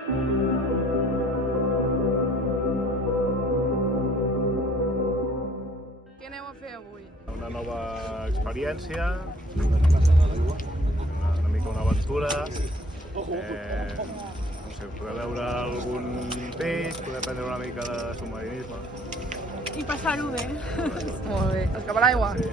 Què aneu a fer avui? Una nova experiència, una mica una aventura, no sé, poder veure algun peix, poder aprendre una mica de submarinisme. I passar-ho bé. Molt bé. Els cap a l'aigua? Sí.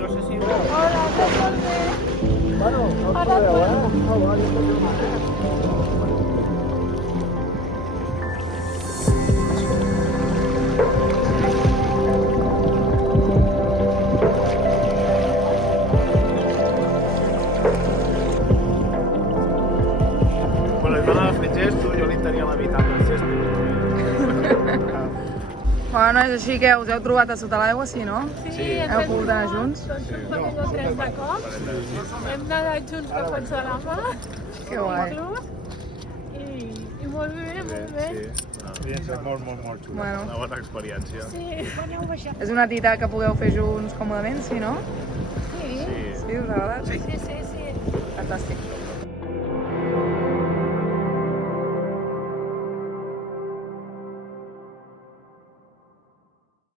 No sé si... Hola, tot molt bé. Bueno, no us podeu, Bueno, i m'ha fet gesto, jo li tenia la meitat del gesto. Bueno, és així que us heu trobat a sota l'aigua, sí, no? Sí, Heu pogut anar junts? Tots ens vam venir tres de cop. Hem nedat junts cap a la mà. Que guai. I molt bé, molt bé. Experiència molt xula. Bueno. Una bona experiència. Sí, aneu baixar. És una activitat que pugueu fer junts còmodament, sí, no? Sí, Sí. Sí, us agrada? sí, sí. Fantàstic.